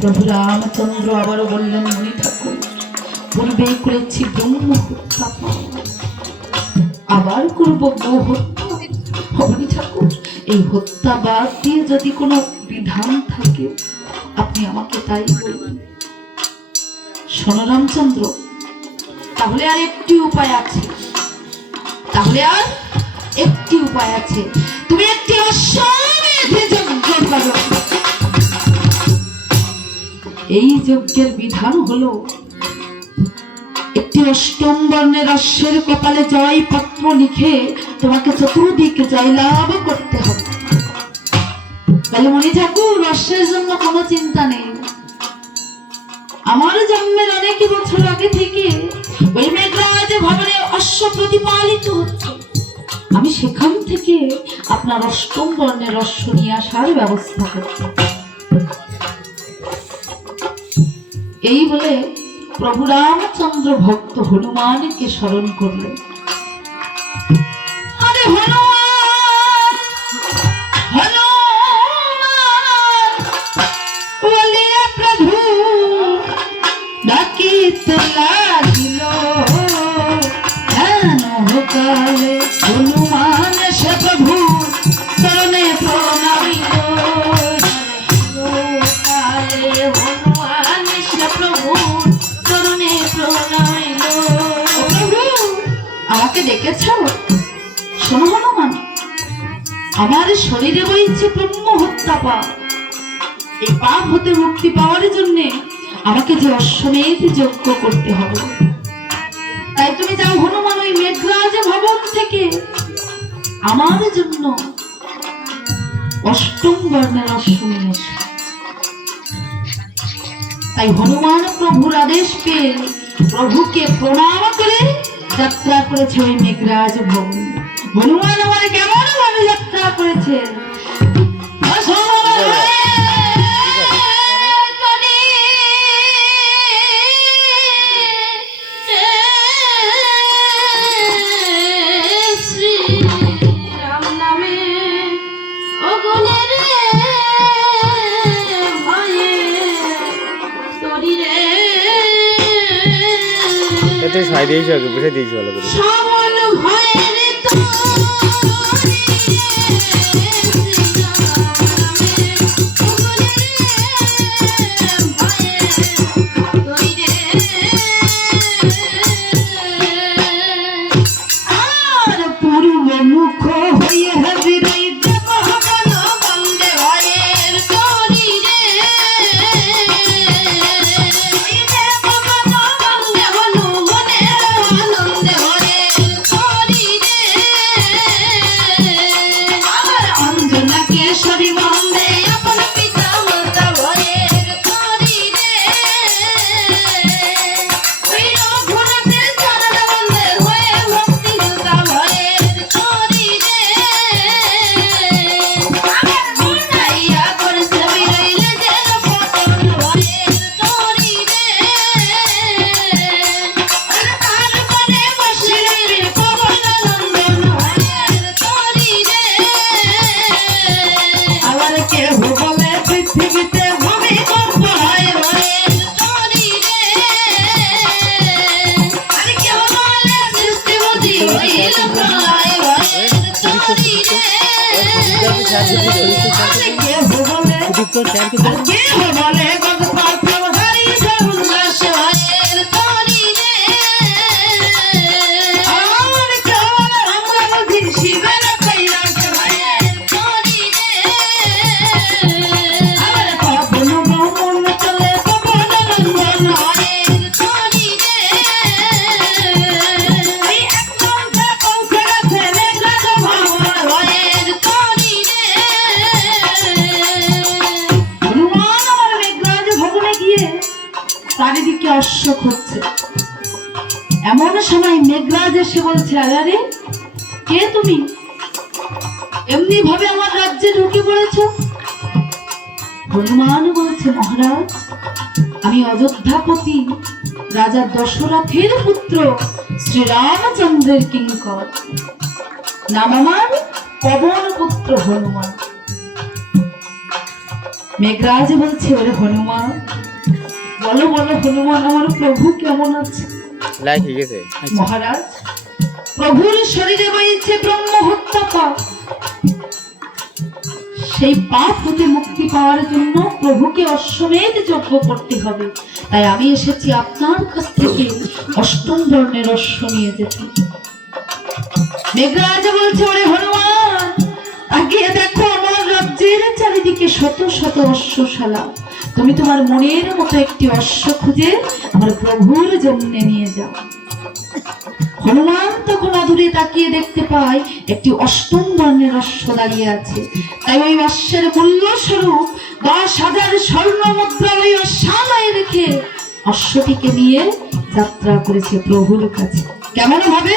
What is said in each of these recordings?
প্রভু রামচন্দ্র আবারও বললেন, মনে ঠাকুর, পূর্বে করেছি ব্রহ্ম হত্যা, আবার করব গো হত্যা। মনে ঠাকুর, এই হত্যা বাদ দিয়ে যদি কোনো বিধান থাকে আপনি আমাকে তাই বলবেন। শোনো রামচন্দ্র, তাহলে আর একটি উপায় আছে, তাহলে আর একটি উপায় আছে, তুমি একটি অশ্বমেধ যজ্ঞ করো। এই যজ্ঞের বিধান হলো, একটি অষ্টম বর্ণের অশ্বের কপালে জয় পত্র লিখে তোমাকে চতুর্দিক জয়লাভ করতে হবে। তাহলে মনে ঠাকুর, অশ্বের জন্য কোনো চিন্তা নেই। আমার জন্মের অনেক বছর আগে থেকে ওই মেঘরাজ ভবনে অশ্ব প্রতিপালিত হচ্ছে, আমি সেখান থেকে আপনার অষ্টম বর্ণের অশ্ব নিয়ে আসার ব্যবস্থা করছি। এই বলে প্রভু রামচন্দ্র ভক্ত হনুমানকে স্মরণ করলেন। আরে হনুমান, হনুমান বলিয়া প্রভু ডাকিতে লাগিল, হেন কালে হনুমান সে প্রভু চরণে প্রণামিল। হনুমান সে প্রভু চরণে প্রণামিল। আমাকে ডেকেছ? শোনো হনুমান, আমার শরীরে বইছে ব্রহ্ম হত্যা পাপ। এই পাপ হতে মুক্তি পাওয়ার জন্য আমাকে যে অশ্বমেধ যজ্ঞ করতে হবে। তাই তুমি যাও হনুমান, ওই মেঘরাজ ভবন থেকে আমার জন্য অষ্টম বর্ণের অশ্ব নিয়ে এসো। তাই হনুমান প্রভুর আদেশ পেয়ে প্রভুকে প্রণাম করে যাত্রা করেছে ওই মেঘরাজ ভবন। হনুমান আমার কেমন ভাবে যাত্রা করেছে, এটা সাইডে এসে আগে বুঝে দিয়েছি ভালো করে। চারিদিকে অশ্বক হচ্ছে। এমন সময় মেঘরাজ এসে বলছে, আরে কে তুমি, এমনি ভাবে আমার রাজ্যে ঢুকে পড়েছ? হনুমান বলছে, মহারাজ, আমি অযোধ্যাপতি রাজা দশরথের পুত্র শ্রীরামচন্দ্রের কিঙ্কর, নাম আমার পবন পুত্র হনুমান। মেঘরাজ বলছে, ওরে হনুমান, বলো বলো হনুমান, আমার প্রভু কেমন আছে? লাইক হয়ে গেছে। মহারাজ, প্রভুর শরীরে বইছে ব্রহ্ম হত্যা পাপ। সেই পাপ হতে মুক্তি পাওয়ার জন্য প্রভুকে অশ্বমেধ যজ্ঞ করতে হবে। তাই আমি এসেছি আপনার কাছ থেকে অষ্টম বর্ণের অশ্ব নিয়ে যেতে। মেঘরাজ বলছে, ওরে হনুমান, তাকিয়ে দেখো আমার রাজ্যের চারিদিকে শত শত অশ্বশালা। তুমি তোমার মনের মতো একটি অশ্ব খুঁজে আমার প্রভুর জন্য নিয়ে যাও। হনুমান তখন অদূরে তাকিয়ে দেখতে পায় একটি অষ্টম বর্ণের অশ্ব দাঁড়িয়ে আছে। তাই ওই অশ্বের মূল্য স্বরূপ 10,000 স্বর্ণ মুদ্রা ওই অশ্বালয়ে রেখে অশ্বটিকে নিয়ে যাত্রা করেছে প্রভুর কাছে। কেমন ভাবে?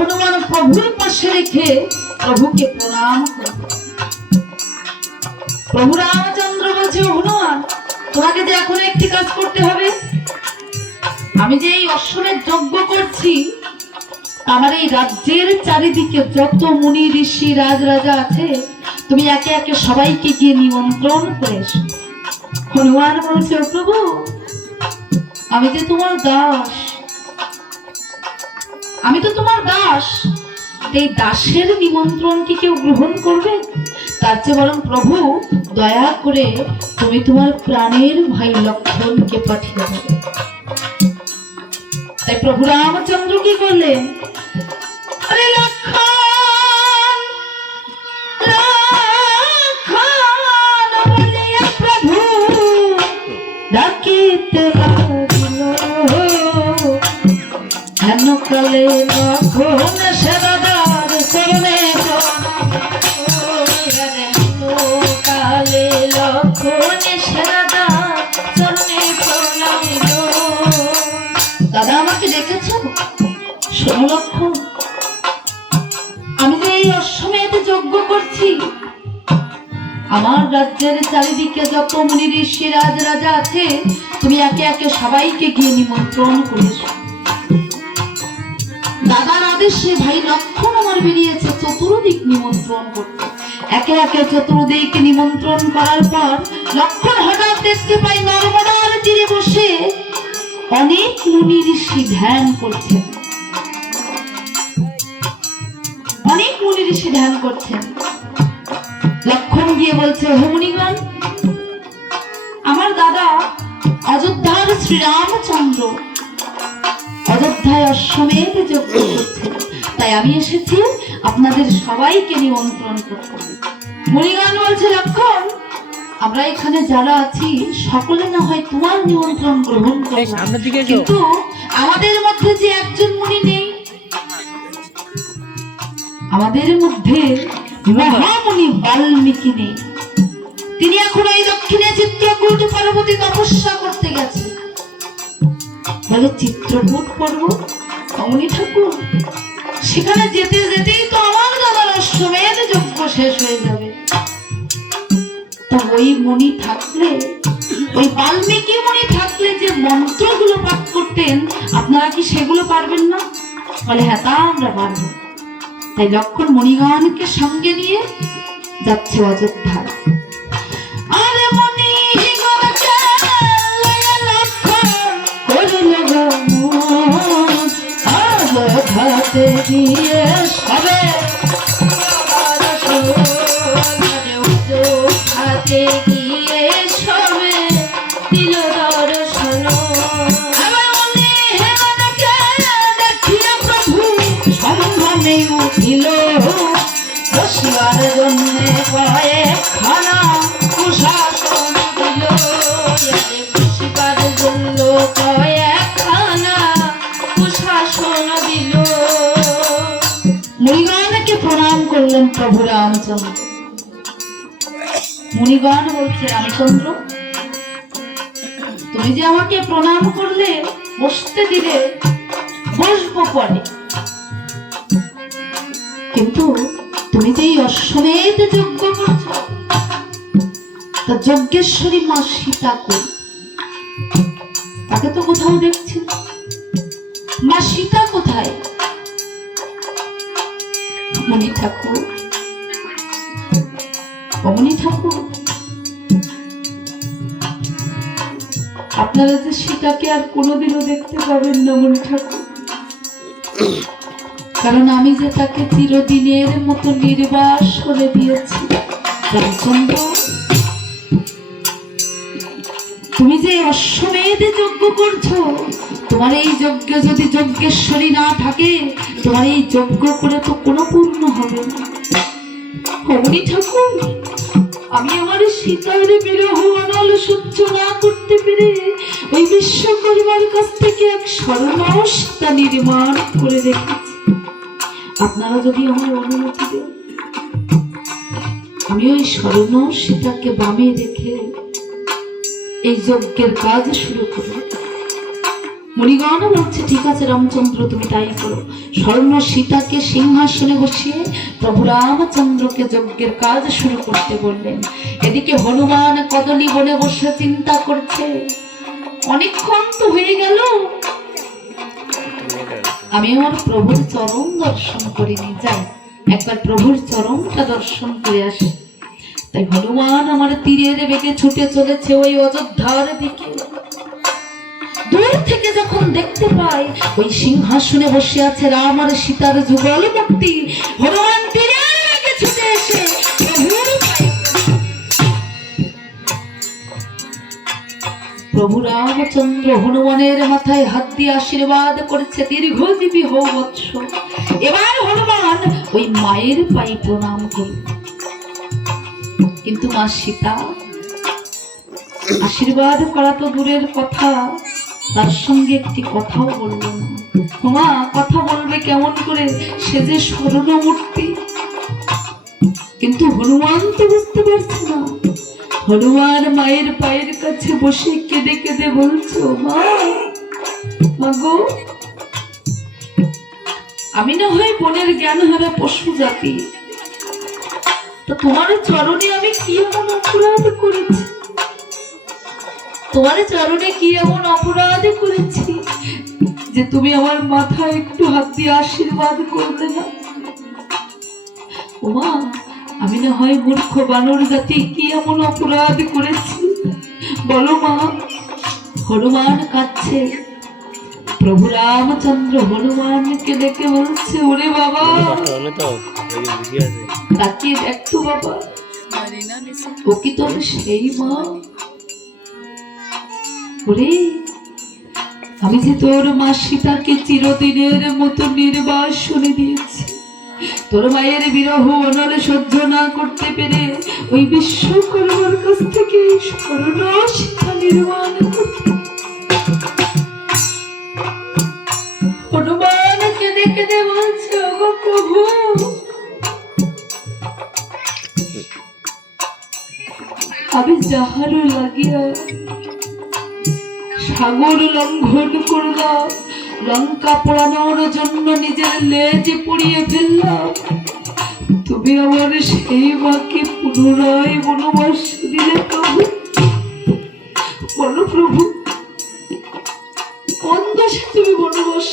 হনুমান প্রভুর পাশে রেখে প্রভুকে প্রণাম করে। প্রভু রামচন্দ্র বলছে, হনুমান, তোমাকে যে এখন একটি কাজ করতে হবে। আমি যে এই অশ্বমেধ যজ্ঞ করছি, আমার এই রাজ্যের চারিদিকে যত মুনি ঋষি রাজরাজা আছে, তুমি একে একে সবাইকে গিয়ে নিমন্ত্রণ করে এসো। হনুমান বলছে, প্রভু, আমি যে তোমার দাস, আমি তো তোমার দাস, এই দাসের নিমন্ত্রণ কি কেউ গ্রহণ করবে? তার চেয়ে বরং প্রভু দয়া করে তুমি তোমার প্রাণের ভাই লক্ষ্মণকে পাঠিয়ে দেবে। তাই প্রভু রামচন্দ্র কি করলেন? আরে লক্ষ্মণ, লক্ষ্মণ বলিয়া প্রভু ডাকিতে লাগিল। হেন কালে লক্ষ্মণ সেবাদার চরণে প্রণাম। কালে লক্ষ্মণ সেবাদার চরণে প্রণাম। দাদা, আমাকে ডেকেছ? শোনো লক্ষ্মণ, আমি যে এই অশ্বমেধ যজ্ঞ করছি, আমার রাজ্যের চারিদিকে যত মুনি ঋষি রাজরাজা আছে, তুমি একে একে সবাইকে গিয়ে নিমন্ত্রণ করেছ। দাদার আদেশে ভাই লক্ষ্মণ আমার বেরিয়েছে চতুর্দিক নিমন্ত্রণ করতে। একে একে চতুর্দিক নিমন্ত্রণ করার পর লক্ষ্মণ হঠাৎ দেখতে পাই নর্মদার তীরে বসে অনেক মুনি ঋষি ধ্যান করছেন। অনেক মুনি ঋষি ধ্যান করছেন। লক্ষ্মণ গিয়ে বলছে, হে মুনিগণ, আমার দাদা অযোধ্যার শ্রীরামচন্দ্র অযোধ্যায় অশ্বমেধ যজ্ঞ করছেন, তাই আমি এসেছি আপনাদের সবাইকে নিমন্ত্রণ করতে। মুনিগণ বলছে, লক্ষ্মণ, আমরা এখানে যারা আছি সকলে না হয় তোমার নিমন্ত্রণ গ্রহণ করলাম, কিন্তু আমাদের মধ্যে যে একজন মুনি নেই, আমাদের মধ্যে মহামুনি বাল্মীকি নেই। তিনি এখন এই দক্ষিণে চিত্রকূট পর্বতে তপস্যা করতে গেছে। বলে, চিত্রকূট পর্বত? অমনি ঠাকুর, সেখানে যেতে যেতেই তো আমার দাদার অশ্বমেধ যজ্ঞ শেষ হয়ে যাবে। তো ওই মুনি থাকলে, ওই বাল্মীকি মুনি থাকলে যে মন্ত্রগুলো পাঠ করতেন, আপনারা কি সেগুলো পারবেন না? বলে, হ্যাঁ, তা আমরা পারব। তাই লক্ষ্মণ মুনিগণকে সঙ্গে নিয়ে যাচ্ছে অযোধ্যায়। আরে অযোধ্যাতে গিয়ে সবে অযোধ্যাতে গিয়ে সবে দিল দর্শন। দেখিয়া প্রভু সম্ভ্রমে উঠিল, বসিবার জন্যে কয়েকখানা কুশাসন দিল। বসিবার জন্য কয়েকখানা কুশাসন দিল। মুনিগণকে প্রণাম করলেন প্রভু রামচন্দ্র। মুনিগণ বলছে, রামচন্দ্র, তুমি যে আমাকে প্রণাম করলে, বসতে দিলে, বসবো পরে, কিন্তু তুমি যে এই অশ্বমেধ যজ্ঞ করছো, তা যজ্ঞেশ্বরী মা সীতা কই? তাকে তো কোথাও দেখছি না। মা সীতা কোথায়? মণি ঠাকুর, অমনি ঠাকুর, আপনারা যে সীতাকে আর কোনোদিনও দেখতে পাবেন না মণি ঠাকুর, কারণ আমি যে তাকে চিরদিনের মতো নির্বাসনে দিয়েছি। রামচন্দ্র, তুমি যে অশ্বমেধে যজ্ঞ করছো, তোমার এই যজ্ঞ যদি যজ্ঞেশ্বরী না থাকে, তোমার এই যজ্ঞ করে তো কোনো পূর্ণ হবে না। অমনি ঠাকুর, আমি আমার সীতার বিরহ অনল সহ্য না করতে পেরে ওই বিশ্বকর্মার কাছ থেকে এক স্বর্ণ সীতা নির্মাণ করে রেখেছি। আপনারা যদি আমার অনুমতি দেন, আমি ওই স্বর্ণ সীতাকে বামে রেখে এই যজ্ঞের কাজ শুরু করব। মুনিগণ বলছে, ঠিক আছে রামচন্দ্র, তুমি তাই করো। স্বর্ণ সীতাকে সিংহাসনে বসিয়ে প্রভু রামচন্দ্রকে যজ্ঞের কাজ শুরু করতে বললেন। এদিকে হনুমান কদলী বনে বসে চিন্তা করছে, অনেকক্ষণ তো হয়ে গেল, আমি আমার প্রভুর চরণ দর্শন করিনি, যাই একবার প্রভুর চরণটা দর্শন করে আসি। তাই হনুমান আমার তীরের বেগে ছুটে চলেছে ওই অযোধ্যার দিকে। দূর থেকে যখন দেখতে পাই ওই সিংহাসনে বসে আছে রাম আর সীতার যুগল মূর্তি, হনুমান তীরের বেগে ছুটে এসে প্রভু রামচন্দ্র হনুমানের মাথায় হাত দিয়ে আশীর্বাদ করেছে, দীর্ঘজীবী হও বৎস। এবার হনুমান ওই মায়ের পায়ে প্রণাম করল, কিন্তু মা সীতা আশীর্বাদ করা তো দূরের কথা, তার সঙ্গে একটি কথাও বলল না। মা কথা বলবে কেমন করে, সে যে স্বর্ণ মূর্তি। কিন্তু হনুমান তো বুঝতে পারছে না। হনুমান মায়ের পায়ের কাছে বসে কেঁদে কেঁদে বলছো, মা, মাগো, আমি না হয় বনের জ্ঞান হারা পশু জাতি, তো তোমার চরণে আমি কি এমন অপরাধ করেছি? তোমার চরণে কি এমন অপরাধ করেছি যে তুমি আমার মাথায় একটু হাত দিয়ে আশীর্বাদ করবে না? ওমা, আমি না হয় মূর্খ বানর জাতি, কি এমন অপরাধ করেছি বলো মা। হনুমান কাঁদছে। প্রভু রামচন্দ্র হনুমানকে ডেকে বলছে, ওরে বাবা, তাকিয়ে দেখতো বাবা, ও কি তোর সেই মা? ওরে, আমি যে তোর মা সীতাকে চিরদিনের মতো নির্বাসনে দিয়েছি, তোর মায়ের বিরহ অনলে সহ্য না করতে পেরে ওই বিশ্বকর্মার কাছ থেকে স্বর্ণ সীতা নির্মাণ করতে। হনুমান কেঁদে কেঁদে বলছে, ওগো প্রভু, আমি যাহারও লাগিয়া সাগর লঙ্ঘন করলাম, লঙ্কা পোড়ানোর জন্য নিজের লেজ পুড়িয়ে ফেললাম, তুমি আমার সেই মাকে পুনরায় বনবাস দিলে প্রভু। বলো প্রভু, কোন দেশে তুমি বনবাস?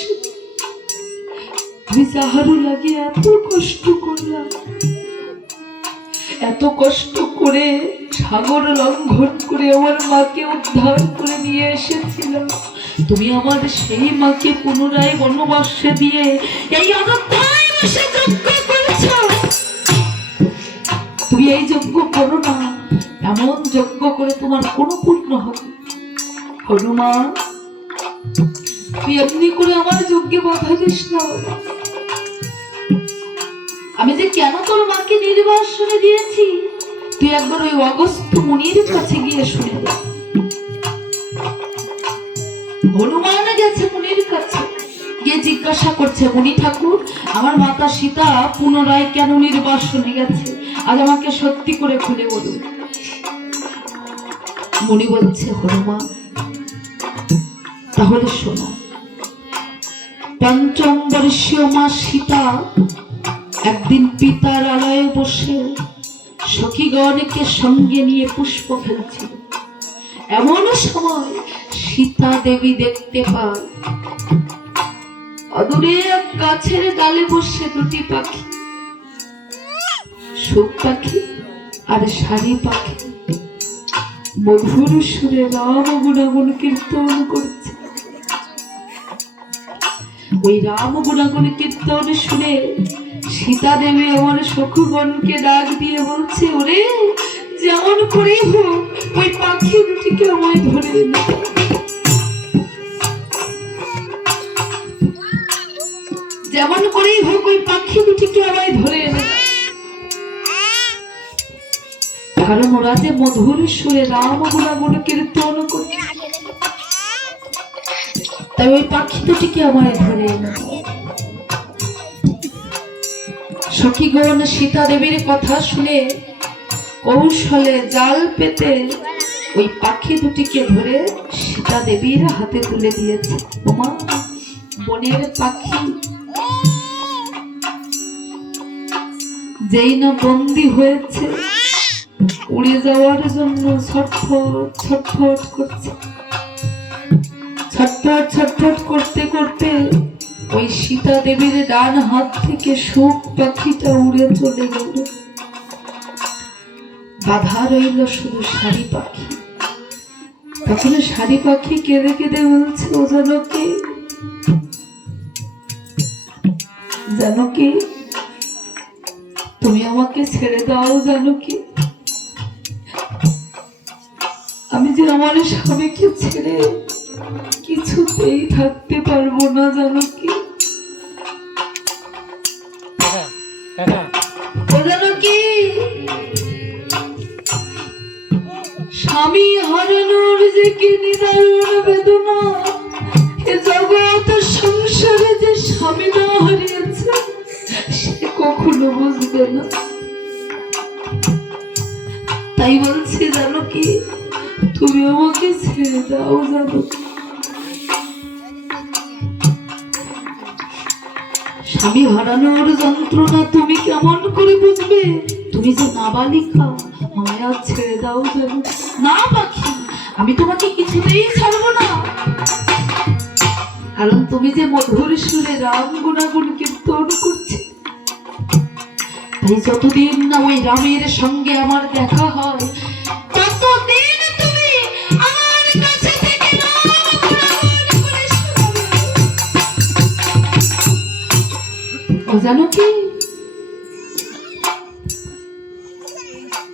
আমি যাহারও লাগে এত কষ্ট করলাম, এত কষ্ট করে সাগর লঙ্ঘন করে আমার মাকে উদ্ধার করে নিয়ে এসেছিলাম, তুমি আমার সেই মাকে পুনরায় বনবাসে দিয়ে এই অযোধ্যায় বসে যজ্ঞ করেছ। তুমি এই যজ্ঞ করো না, এমন যজ্ঞ করে তোমার কোনো পূর্ণ হবে। হনুমান, তুই এমনি করে আমার যজ্ঞে বাধা দিস না। আমি যে কেন তোর মাকে নির্বাসনে দিয়েছি, তুই একবার ওই অগস্ত্য মুনির কাছে গিয়ে শুনে দে। হনুমান গেছে মুনির কাছে, গিয়ে জিজ্ঞাসা করছে, মুনি ঠাকুর, আমার মাতা সীতা পুনরায় কেন নির্বাসনে গেছে? আজ আমাকে সত্যি করে খুলে বলুন। মুনি বলছে, হনুমান তাহলে শোনো, পঞ্চম বর্ষীয় মা সীতা একদিন পিতার আলয়ে বসে সখীগণকে সঙ্গে নিয়ে পুষ্প ফেলছিল। এমন সময় সীতা দেবী দেখতে পায় অদূরে এক গাছের ডালে বসে দুটি পাখি, সুখ পাখি আর শাড়ি পাখি, মধুর সুরে রাম গুণাগুণ কীর্তন করছে। ওই রাম গুণাগুণ কীর্তন শুনে সীতা দেবী আমার সখুগণকে ডাক দিয়ে বলছে, ওরে যেমন করেই হোক ওই পাখি দুটিকে আমায় ধরে এনে দাও। যেমন করেই হোক ওই পাখি দুটিকে আমায় ধরে এনে দাও, কারণ ওরা যে মধুর সুরে রাম গুণাগুণ কীর্তন করছে, তাই ওই পাখি দুটিকে আমায় ধরে এনে দাও। সখীগণ সীতা দেবীর কথা শুনে কৌশলে জাল পেতে ওই পাখি দুটিকে ধরে সীতা দেবীর হাতে তুলে দিয়েছে। ওমা, বনের পাখি যেই না বন্দী হয়েছে, উড়ে যাওয়ার জন্য ছটফট ছটফট করছে। ছটফট ছটফট করতে করতে ওই সীতা দেবীর ডান হাত থেকে সুখ পাখিটা উড়ে চলে গেল। বাধা রইল শুধু শাড়ি পাখি। তখন শাড়ি পাখি কেঁদে কেঁদে বলছে, ও জানকী, জানকী তুমি আমাকে ছেড়ে দাও জানকী, আমি যে আমার স্বামীকে ছেড়ে কিছুতেই থাকতে পারবো না জানকী। ও জানকী, স্বামী হারানোর যে কি নিদারুণ বেদনা, এ জগৎ সংসারে যে স্বামী না হারিয়েছে সে কখনো বুঝবে না। তাই বলছি জানকী, তুমি আমাকে ছেড়ে দাও জানকী। স্বামী হারানোর যন্ত্রণা তুমি কেমন করে বুঝবে? তুমি যে নাবালিকা, আমায় আজ ছেড়ে দাও জানকী। না পাখি, আমি তোমাকে কিছুতেই ছাড়বো না, কারণ তুমি যে মধুর সুরে রাম গুণাগুণ কীর্তন করছে। তাই যতদিন না ওই রামের সঙ্গে আমার দেখা হয়, ততদিন তুমি আমার কাছে থেকে রাম গুণাগুণ করে শোনাবে। ও জানকী,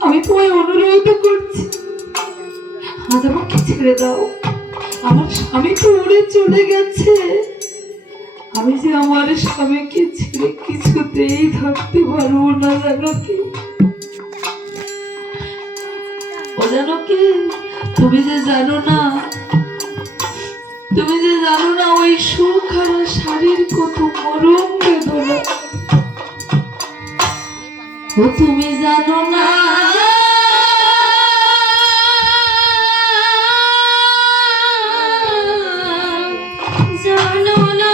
আমি তোমায় অনুরোধ করছি, আজ আমাকে ছেড়ে দাও। আমার স্বামী তো উড়ে চলে গেছে, আমি যে আমার স্বামীকে ছেড়ে কিছুতেই থাকতে পারবো না জানকী। ও জানকী, তুমি যে জানো না, তুমি যে জানো না ওই সুখ আর শাড়ির কত মরম বেদনা। ও তুমি জানো না, জানো না,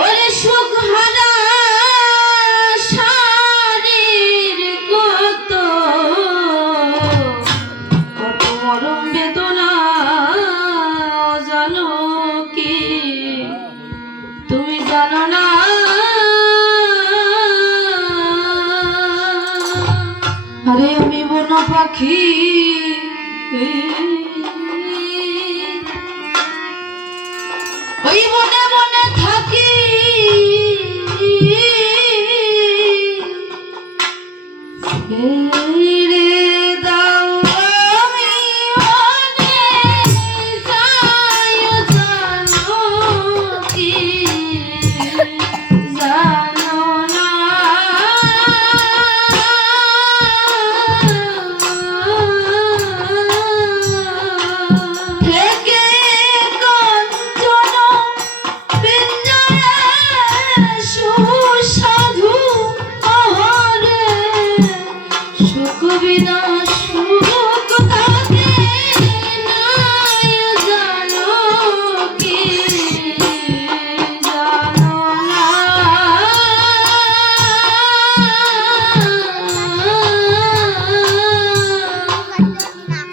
ওরে সুখ হারা শাড়ির কত কত মরম বেদনা। জানো কি তুমি জানো না? আরে আমি বন পাখি, ওই বনে বনে থাকি, ছেড়ে দাও আমি বনে যাই জানকী, জানো না। থেকে কাঞ্চন পিঞ্জরে সুসাধু আহারে, সুখ বিনা সুখ থাকে নাই জানো কি জানো না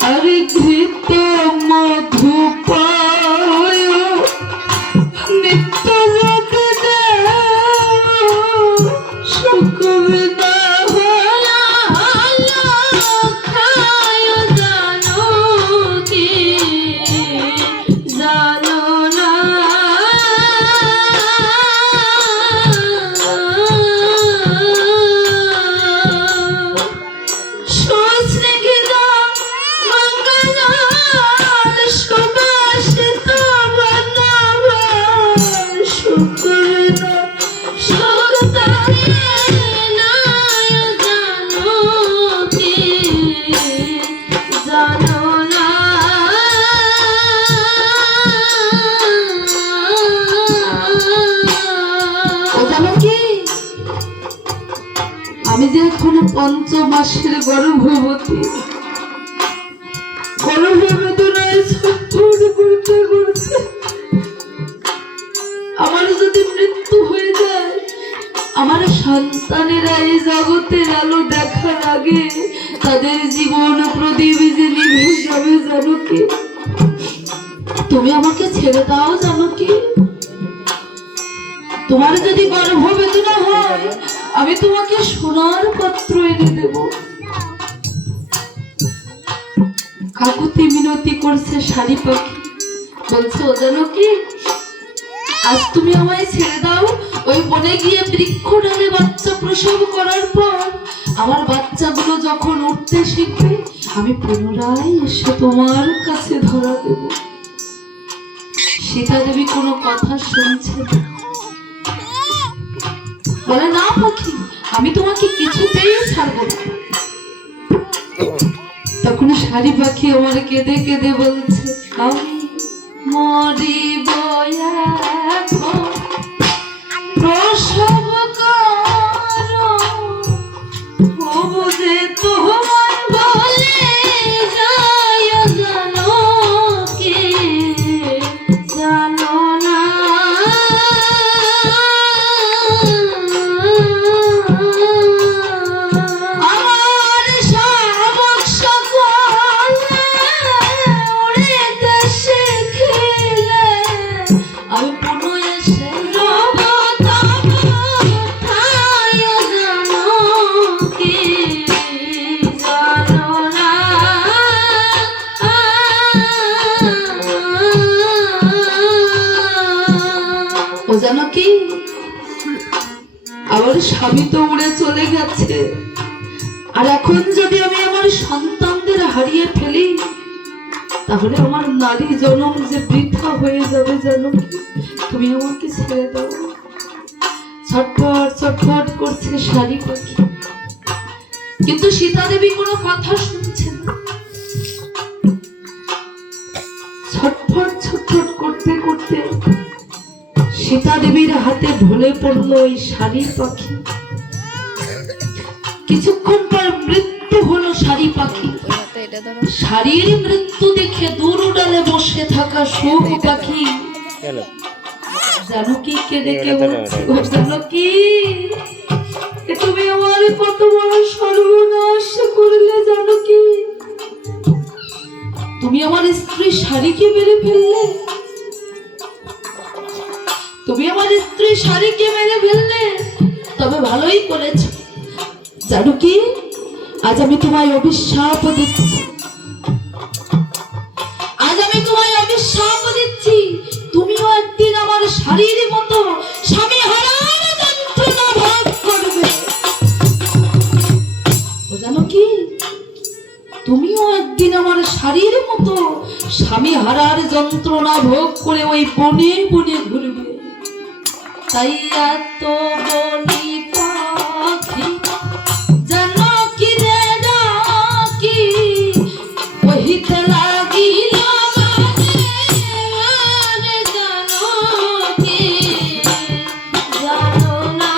আরে ঘৃত মধু পায় নিত্য যদি দেব সুখ বিনা খায় জানো কি জানো না সুস্নিগ্ধ মঙ্গলাল সুবাসিত বনবন সুখ বিনা সুখ থাকে নাই জানো কি জানো না ও জানো কি আমি যে এখন 5 মাসের গর্ভবতী গর্ভবেদনায় ছটফট করতে করতে আমার যদি মৃত্যু হয়ে যায় আমার সন্তানেরা এই জগতের আলো দেখার আগে তাদের জীবন প্রদীপ যে নিভে যাবে জানো কি তুমি আমাকে ছেড়ে দাও জানো কি তোমার যদি গর্ভবেদনা হয় আমি তোমাকে সোনার পাত্র এনে দেব কাকুতি মিনতি করছে শাড়ি পাখি বলছে ও জানো কি আজ তুমি আমায় ছেড়ে দাও ওই বনে গিয়ে বৃক্ষ ডালে বাচ্চা প্রসব করার পর আমার বাচ্চাগুলো যখন উঠতে শিখবে আমি পুনরায় এসে তোমার কাছে ধরা দেব সীতা দেবী কোনো কথা শুনছে না বলে না পাখি আমি তোমাকে কিছুতেই ছাড়বো না তখন শাড়ি পাখি আমার কেঁদে কেঁদে বলছে আমি মরিব এখন প্রসব করো যে তোমার বলে যায় জানো কি জানো না আমার শাবক সকল উড়িতে শিখিলে আমি পুনঃ এসে রব তব ঠায় জানো কি জানো না ও জানো কি আমার স্বামী তো উড়ে চলে গেছে আর এখন যদি আমি আমার সন্তানদের হারিয়ে ফেলি তাহলে আমার নারী জনম যে বৃথা হয়ে যাবে জানো কি? তুমি আমাকে ছেড়ে দাও ছটফট ছটফট করছে শাড়ি পাখি কিন্তু সীতা দেবী কোনো কথা শুনছে না ছটফট ছটফট করতে করতে সীতা দেবীর হাতে ঢলে পড়লো ওই শাড়ির পাখি কিছুক্ষণ পর মৃত্যু হলো শাড়ি পাখি শাড়ির মৃত্যু দেখে দূর ডালে বসে থাকা সুখ পাখি জানো কি কেঁদে কে বলছে ও জানো কি এ তুমি আমার কত বড় সর্বনাশ করলে জানো কি তুমি আমার স্ত্রী শাড়িকে মেরে ফেললে তুমি আমার স্ত্রী শাড়িকে মেরে ফেললে তবে ভালোই করেছ জানো কি আজ আমি তোমায় অভিশাপ দিচ্ছি আজ আমি তোমায় অভিশাপ দিচ্ছি তুমিও একদিন আমার শাড়ির মতো স্বামী হারার যন্ত্রণা ভোগ করবে ও জানো কি তুমিও একদিন আমার শাড়ির মতো স্বামী হারার যন্ত্রণা ভোগ করে ওই বনে বনে ঘুরবে তাই এত বলি পাখি জানো কি রে ডাকি কহিতে লাগিল মানে জানো কি জানো না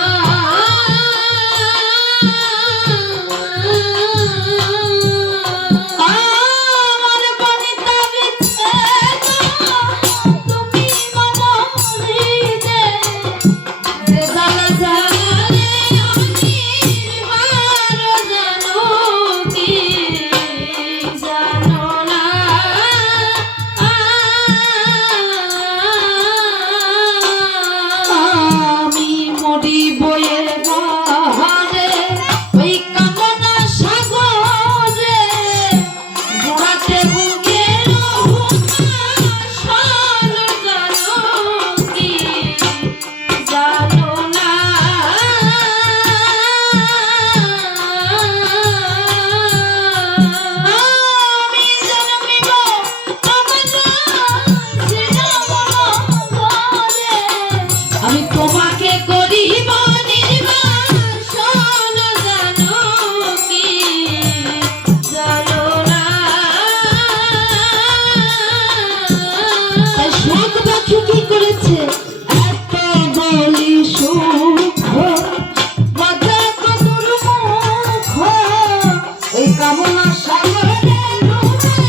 ওই কামনা সাগরে ডুবে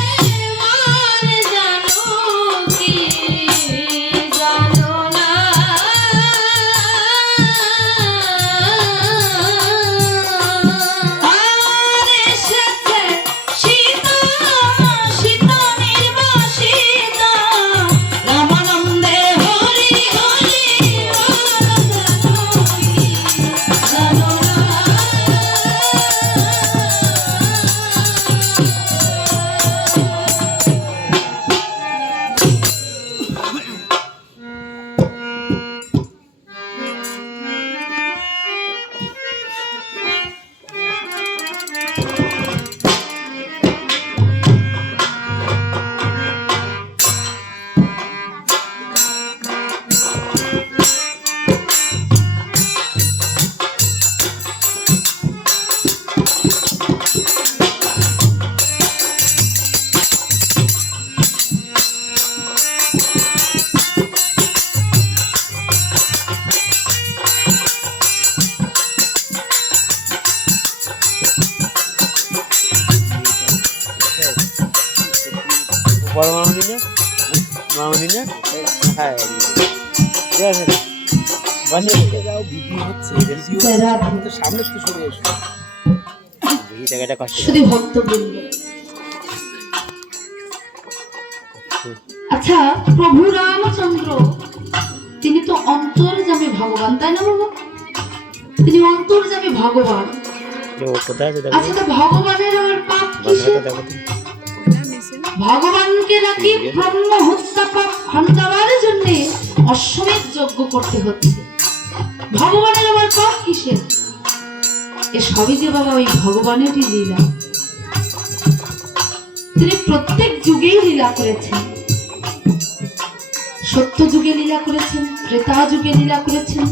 মান জানো কি জানো না আর এসেছে সীতা সীতা নির্বাসিতা রামানন্দে হরি হরি জানো না বড় মামুনি না হ্যাঁ যাও ভিডিও হচ্ছে সামনে একটু সরে এসো এই জায়গাটা কষ্ট শুধু ভক্ত বলল আচ্ছা প্রভু রামচন্দ্র তিনি তো অন্তর্যামী ভগবান তাই না বাবা তিনি অন্তর্যামী ভগবান কোথায় আছে আচ্ছা তো ভগবানের আমার পাপ কিসের ভগবানকে নাকি ব্রহ্ম হত্যা পাপ খণ্ডাবার জন্য অশ্বমেধ যজ্ঞ করতে হচ্ছে ভগবানের আমার পাপ কিসের এ সবই যে বাবা ওই ভগবানেরই লীলা তিনি প্রত্যেক যুগেই লীলা করেছেন সত্য যুগে লীলা করেছেন ত্রেতা যুগে লীলা করেছেন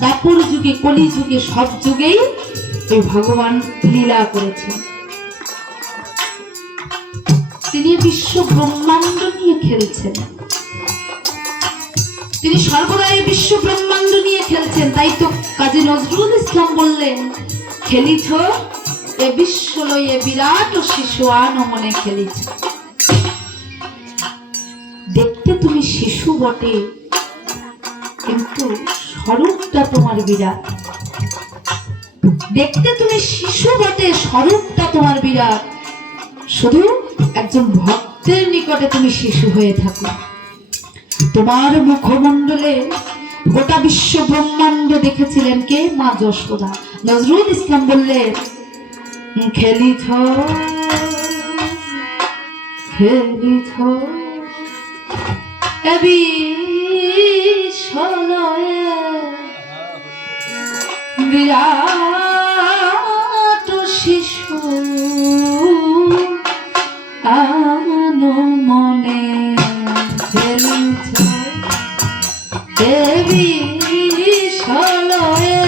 দাপর যুগে কলি যুগে সব যুগেই ওই ভগবান লীলা করেছেন তিনি বিশ্ব ব্রহ্মাণ্ড নিয়ে খেলছেন তিনি সর্বদাই বিশ্ব ব্রহ্মাণ্ড নিয়ে খেলছেন তাই তো কাজী নজরুল ইসলাম বললেন খেলিছ এ বিশ্ব লয়ে বিরাট ও শিশু আনমনে খেলিছ দেখতে তুমি শিশু বটে কিন্তু স্বরূপটা তোমার বিরাট দেখতে তুমি শিশু বটে স্বরূপটা তোমার বিরাট শুধু একজন ভক্তের নিকটে তুমি শিশু হয়ে থাকো তোমার মুখমণ্ডলে গোটা বিশ্ব ব্রহ্মাণ্ড দেখেছিলেন কে মা যশোদা নজরুল ইসলাম বললেন খেলিছ খেলিছ এ বিশ্বলয়ে বিরাট শিশু আনো মনে খেলিছ এ বিশ্বলয়ে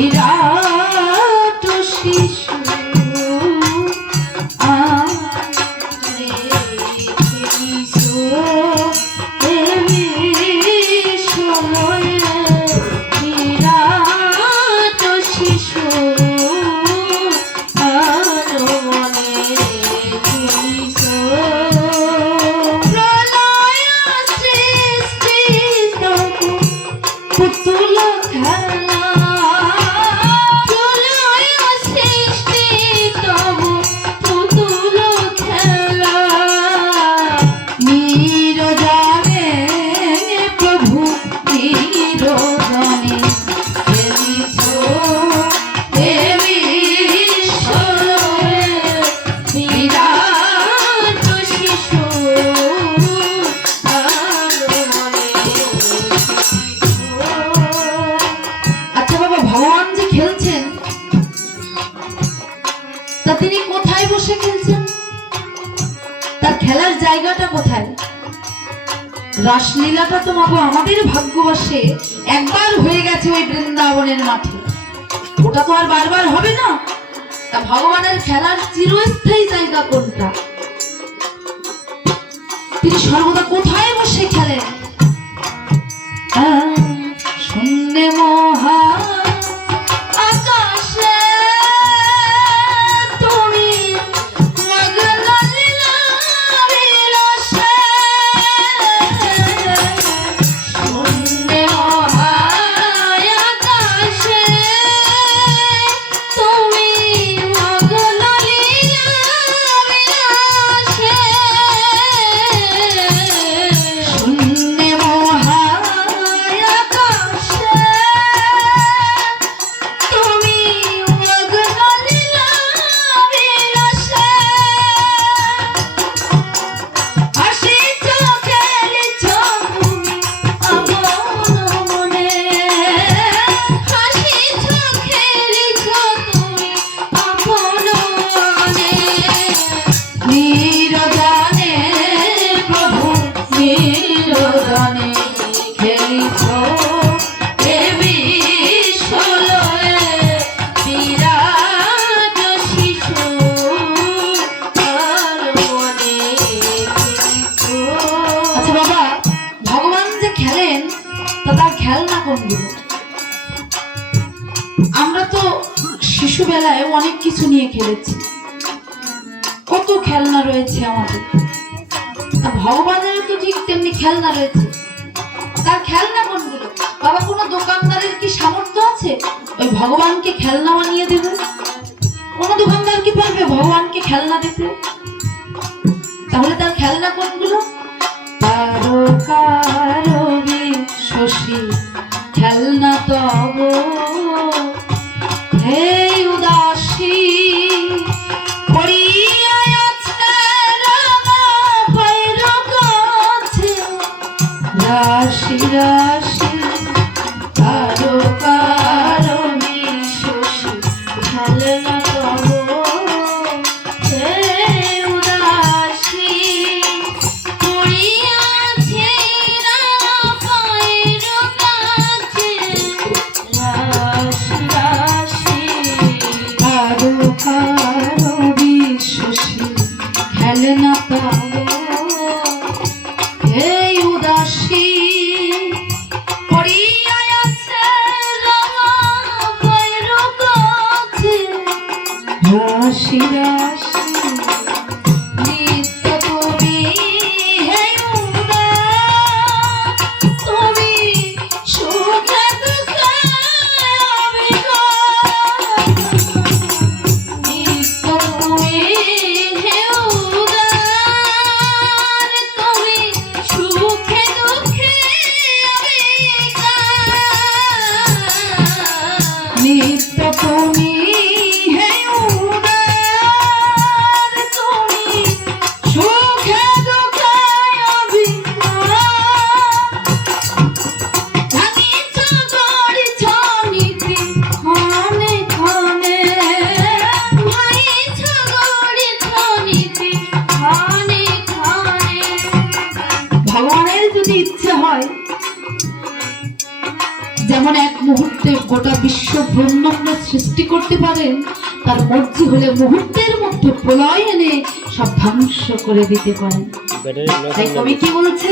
বিরাট শিশু আনে খেলিছ এ বিশ্বলয়ে বিরাট শিশু আনো মনে খেলিছ প্রলয় সৃষ্টি তবু পুতুল খেলা প্রলয় সৃষ্টি তবু পুতুল খেলা নিরজনে প্রভু নিরজনে খেলিছ দেবী ঈশ্বরে বিরাট শিশু আচ্ছা বাবা ভগবান যে খেলছেন তা তিনি কোথায় বসে খেলছেন তার খেলার জায়গাটা কোথায় রাসলীলাটা তো বাবা আমাদের ভাগ্যবশে একবার হয়ে গেছে ওই বৃন্দাবনের মাঠে ওটা তো আর বারবার হবে না তা ভগবানের খেলার চিরস্থায়ী জায়গা কোনটা তিনি সর্বদা কোথায় বসে খেলেন শূন্যে মহা আকাশে অনেক কিছু নিয়ে খেলেছি, কত খেলনা রয়েছে আমাদের। আর ভগবানেরও তো ঠিক তেমনি খেলনা রয়েছে। তার খেলনা কোনগুলো? বাবা, কোনো দোকানদারের কি সামর্থ্য আছে ওই ভগবানকে খেলনা বানিয়ে দেবে? কোনো দোকানদার কি পারবে ভগবানকে খেলনা দিতে? তাহলে তার খেলনা কোনগুলো? তারকারবি শশী খেলনা তব, হে উদাসী পড়িয়া আছে রাঙা পায়ের কাছে, রাশি রাশি তারকারবি শশী খেলনা তব, হে উদাসী পড়িয়া আছে রাঙা পায়ের কাছে, রাশি রাশি তারকারবি শশী খেলনা তব, হে উদাসী পড়িয়া আছে রাঙা পায়ের কাছে, রাশি রাশি নিত্য তুমি, হে উদাস তুমি সুখে দুঃখে অবিকল, নিত্য তুমি, হে উদাস তুমি সুখে দুঃখে অবিকল, নিত্য তুমি, হে উদার তুমি সুখে দুঃখে অবিকল, ভাঙিছ গড়িছ নীতি ক্ষণে ক্ষণে, ভাঙিছ গড়িছ নীতি ক্ষণে ক্ষণে। ভগবানের যদি ইচ্ছে হয় যেমন এক মুহূর্তে গোটা বিশ্ব ব্রহ্মাণ্ড সৃষ্টি করতে পারেন, তার মর্জি হলে মুহূর্তের মধ্যে প্রলয় এনে সব ধ্বংস করে দিতে পারেন। ব্যাটারি তাই কবি কি বলছে?